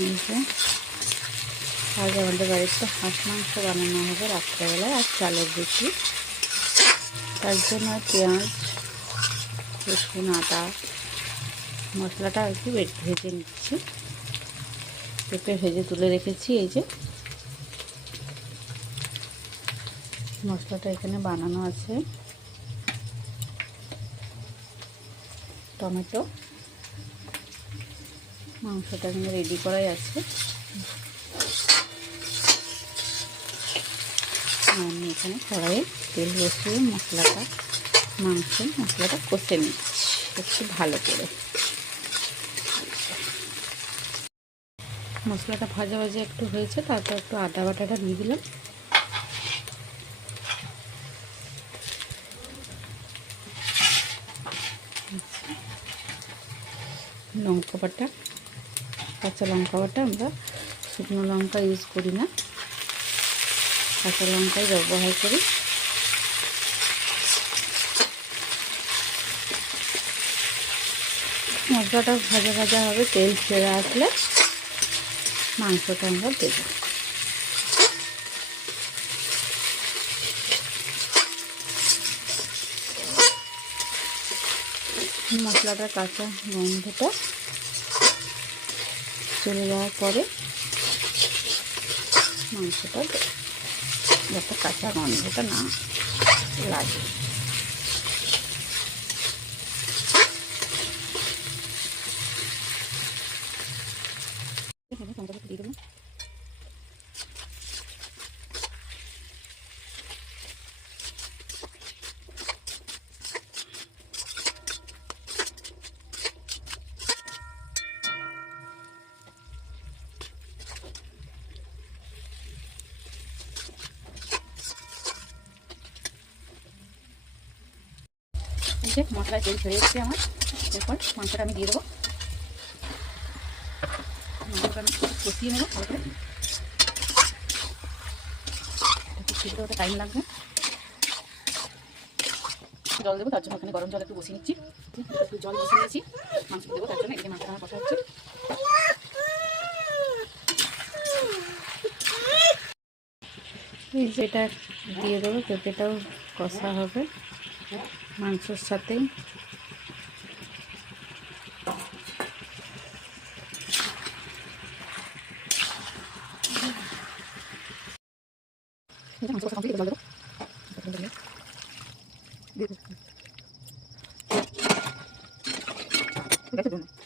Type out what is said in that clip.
এই যে আজ আমাদের বাড়িতে হাঁস মাংস বানানো হবে রাত্রেবেলায়, আর চালের রুটি। তার জন্য পেঁয়াজ, রসুন, আদা মশলাটা একটু ভেজে নিচ্ছি। পেঁপে ভেজে তুলে রেখেছি। এই যে মশলাটা এখানে বানানো আছে। টমেটো, মাংসটা এখানে রেডি করাই আছে। আমি এখানে কড়াইয়ে তেল বসিয়ে মশলাটা কষে নিচ্ছি একটু ভালো করে। মশলাটা ভাজা ভাজা একটু হয়েছে, তারপর একটু আদা বাটাটা দিয়ে দিলাম। লঙ্কা বাটা, কাঁচা লঙ্কা বাটা, আমরা শুকনো লঙ্কা ইউজ করি না, কাঁচা লঙ্কাই ব্যবহার করি। মশলাটা ভাজা ভাজা হবে, তেল ছেড়ে আসলে মাংসটা আমরা দেব। মশলাটার কাঁচা গন্ধটা চলে যাওয়ার পরে মাংসটা দেব, যাতে কাঁচা গন্ধটা না লাগে। দিয়ে দেবো। যে মশলায় তেল ছেড়ে এসেছে আমার, এরপর মাংসটা আমি দিয়ে দেবো। মাংসটা আমি কষিয়ে নেবো ভালো করে, সিদ্ধ হতে টাইম লাগবে। জল দেবো, তার জন্য ওখানে গরম জল একটু বসিয়ে নিচ্ছি। একটু জল বসিয়ে নিয়েছি, মাংস দেবো, তার জন্য এখানে মাংসটা আমার কষা হচ্ছে। এই যেটা দিয়ে দেবো, পেঁপেটাও কষা হবে মাংসের সাথেই। মাংস কষা কমপ্লিট, জল দেবো। ঠিক আছে।